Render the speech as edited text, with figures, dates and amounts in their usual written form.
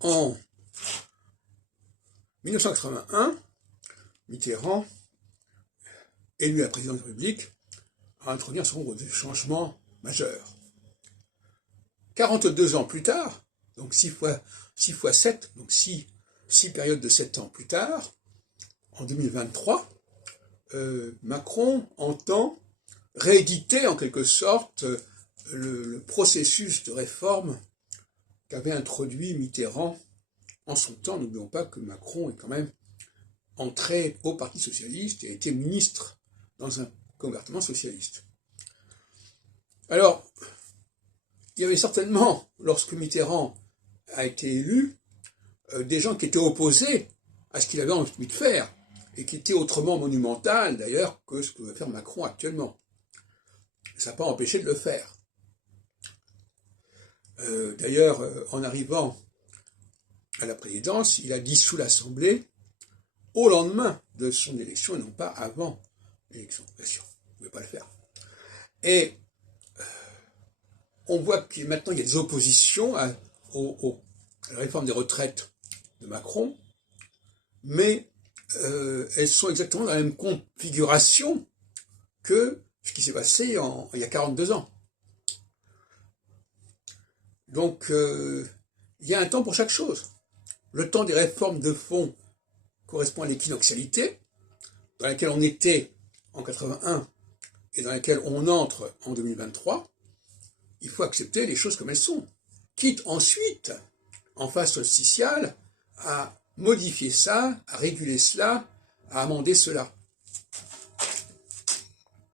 En 1981, Mitterrand, élu à la présidence de la République, a introduit un certain nombre de changements majeurs. 42 ans plus tard, donc 6 fois 7, donc 6 périodes de 7 ans plus tard, en 2023, Macron entend rééditer en quelque sorte le processus de réforme qu'avait introduit Mitterrand en son temps. N'oublions pas que Macron est quand même entré au Parti socialiste et a été ministre dans un gouvernement socialiste. Alors, il y avait certainement, lorsque Mitterrand a été élu, des gens qui étaient opposés à ce qu'il avait envie de faire, et qui étaient autrement monumental d'ailleurs que ce que veut faire Macron actuellement. Ça n'a pas empêché de le faire. D'ailleurs, en arrivant à la présidence, il a dissous l'Assemblée au lendemain de son élection et non pas avant l'élection. Bien sûr, il ne pouvait pas le faire. Et on voit que maintenant il y a des oppositions à la réforme des retraites de Macron, mais elles sont exactement dans la même configuration que ce qui s'est passé il y a 42 ans. Donc, il y a un temps pour chaque chose. Le temps des réformes de fond correspond à l'équinoxialité, dans laquelle on était en 81 et dans laquelle on entre en 2023. Il faut accepter les choses comme elles sont, quitte ensuite, en phase solsticiale, à modifier ça, à réguler cela, à amender cela.